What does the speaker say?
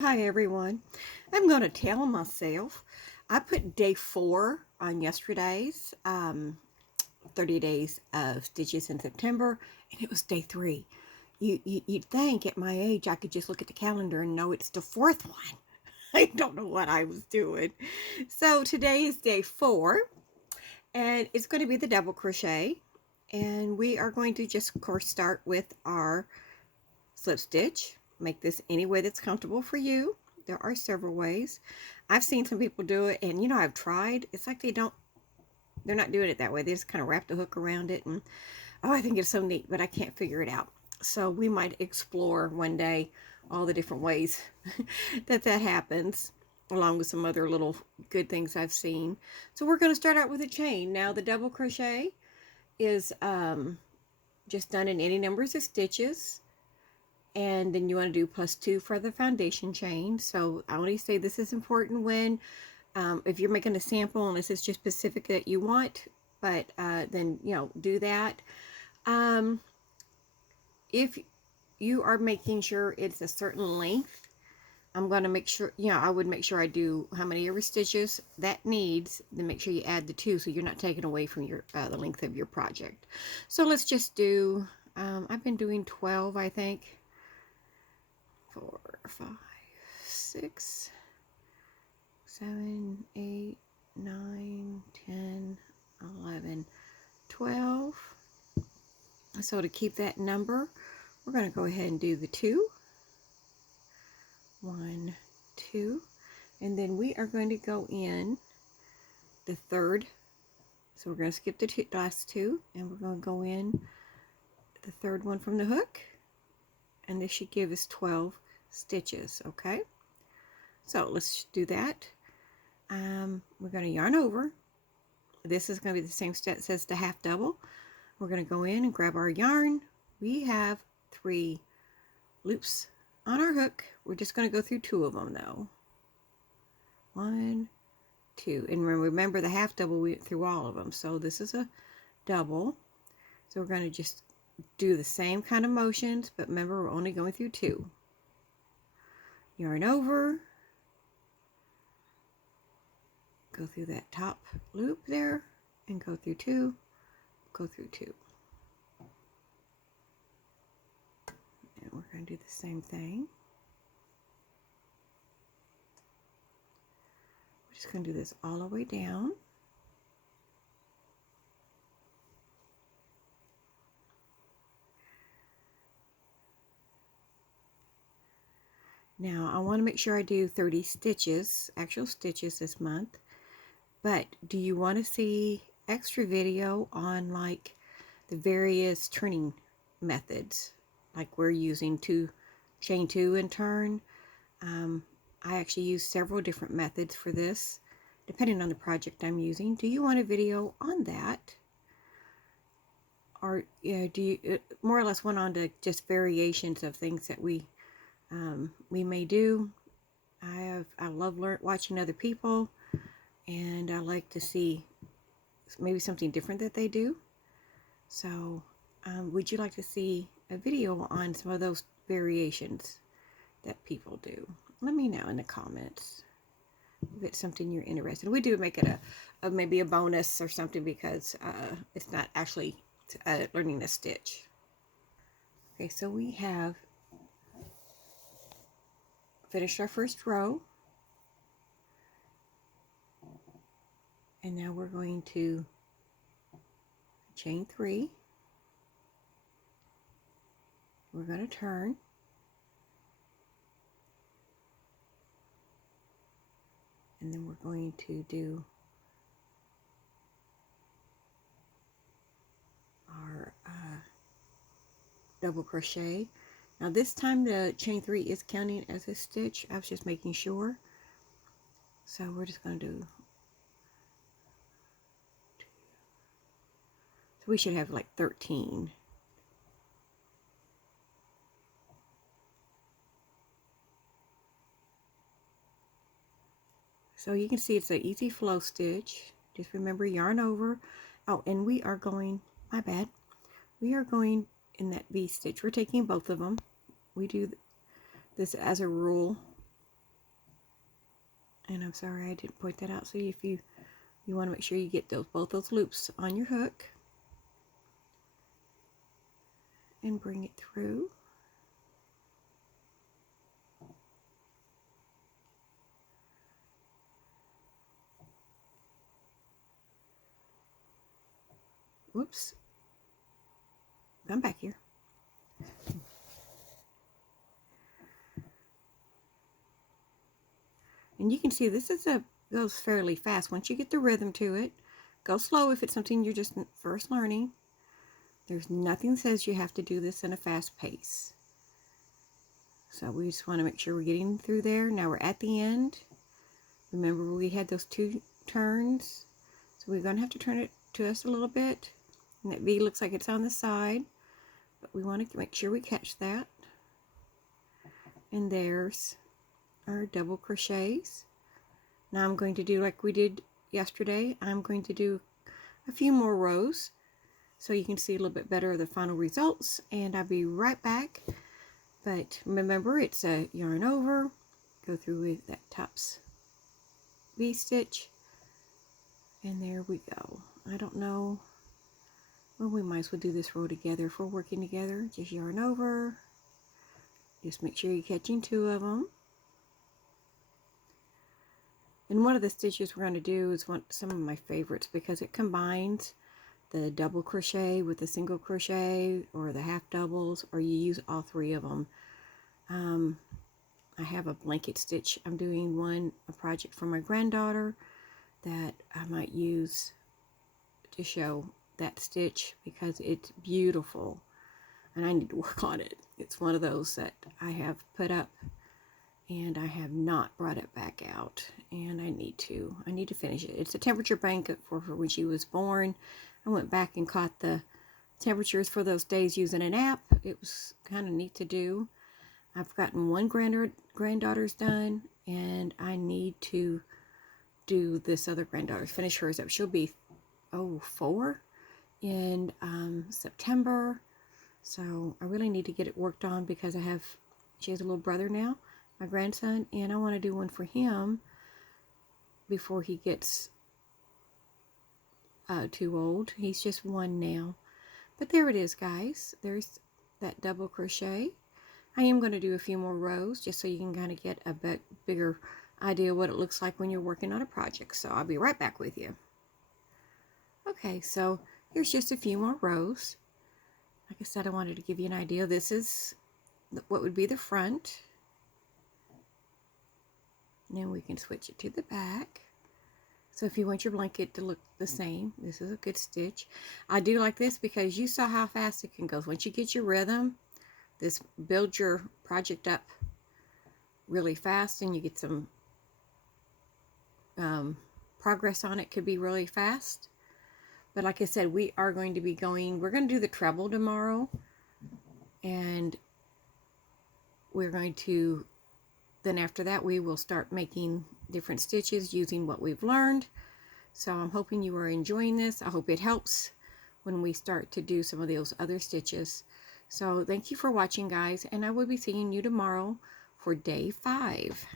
Hi everyone. I'm going to tell myself I put day 4 on yesterday's 30 days of stitches in September, and it was day 3. You'd think at my age I could just look at the calendar and know it's the 4th one. I don't know what I was doing. So today is day 4, and it's going to be the double crochet, and we are going to just of course start with our slip stitch. Make this any way that's comfortable for you. There are several ways. I've seen some people do it, and I've tried. It's like they're not doing it that way. They just kind of wrap the hook around it, and oh, I think it's so neat, but I can't figure it out. So we might explore one day all the different ways that happens, along with some other little good things I've seen. So we're going to start out with a chain. Now the double crochet is just done in any numbers of stitches, and then you want to do +2 for the foundation chain. So I only say this is important when if you're making a sample, unless it's just specific that you want, but then do that. If you are making sure it's a certain length, I'm going to make sure, I would make sure I do how many ever stitches that needs, then make sure you add the 2 so you're not taking away from your the length of your project. So let's just do, I've been doing 12, I think. 4, 5, 6, 7, 8, 9, 10, 11, 12. So to keep that number, we're going to go ahead and do the 2. 1, 2. And then we are going to go in the third. So we're going to skip the last 2, and we're going to go in the third one from the hook. And this should give us 12 stitches, okay? So let's do that. We're going to yarn over. This is going to be the same step that says the half double. We're going to go in and grab our yarn. We have 3 loops on our hook. We're just going to go through 2 of them though. 1, 2, and remember the half double, we went through all of them. So this is a double. So we're going to just do the same kind of motions, but remember we're only going through 2. Yarn over, go through that top loop there, and go through 2, go through 2. And we're going to do the same thing. We're just going to do this all the way down. Now I want to make sure I do 30 stitches, actual stitches this month. But do you want to see extra video on like the various turning methods? Like we're using chain 2 and turn. I actually use several different methods for this, depending on the project I'm using. Do you want a video on that? Or do you more or less want on to just variations of things that we may do? I love watching other people, and I like to see maybe something different that they do. So would you like to see a video on some of those variations that people do? Let me know in the comments if it's something you're interested in. We do make it maybe a bonus or something, because it's not actually learning a stitch. Okay, so we have finished our first row, and now we're going to chain 3. We're going to turn, and then we're going to do our double crochet. Now this time the chain 3 is counting as a stitch. I was just making sure. So we're just going to do, so we should have like 13. So you can see it's an easy flow stitch. Just remember, yarn over. Oh, and we are going, my bad, we are going in that V stitch. We're taking both of them. We do this as a rule And I'm sorry I didn't point that out. So if you want to make sure you get both those loops on your hook and bring it through. Whoops. Come back here. And you can see this goes fairly fast. Once you get the rhythm to it, go slow if it's something you're just first learning. There's nothing that says you have to do this in a fast pace. So we just want to make sure we're getting through there. Now we're at the end. Remember we had those 2 turns. So we're going to have to turn it to us a little bit. And that V looks like it's on the side. But we want to make sure we catch that. And there's our double crochets. Now I'm going to do like we did yesterday. I'm going to do a few more rows so you can see a little bit better of the final results, and I'll be right back. But remember, it's a yarn over, go through with that tops V-stitch, and there we go. I don't know, well, we might as well do this row together if we're working together. Just yarn over, just make sure you're catching 2 of them. And one of the stitches we're going to do is some of my favorites because it combines the double crochet with the single crochet or the half doubles, or you use all 3 of them. I have a blanket stitch. I'm doing a project for my granddaughter that I might use to show that stitch because it's beautiful and I need to work on it. It's one of those that I have put up and I have not brought it back out, and I need to finish it. It's a temperature blanket for her when she was born. I went back and caught the temperatures for those days using an app. It was kind of neat to do. I've gotten one granddaughter's done, and I need to do this other granddaughter, finish hers up. She'll be 4 in September, so I really need to get it worked on because she has a little brother now, my grandson, and I want to do one for him before he gets too old. He's just 1 now. But there it is, guys. There's that double crochet. I am going to do a few more rows just so you can kind of get a bigger idea what it looks like when you're working on a project. So I'll be right back with you. Okay, so here's just a few more rows. Like I said, I wanted to give you an idea. This is what would be the front. And then we can switch it to the back. So if you want your blanket to look the same, this is a good stitch. I do like this because you saw how fast it can go. Once you get your rhythm, this builds your project up really fast and you get some progress on it. Could be really fast. But like I said, we're going to do the treble tomorrow. And we're going to, then after that, we will start making different stitches using what we've learned. So I'm hoping you are enjoying this. I hope it helps when we start to do some of those other stitches. So thank you for watching, guys, and I will be seeing you tomorrow for day 5.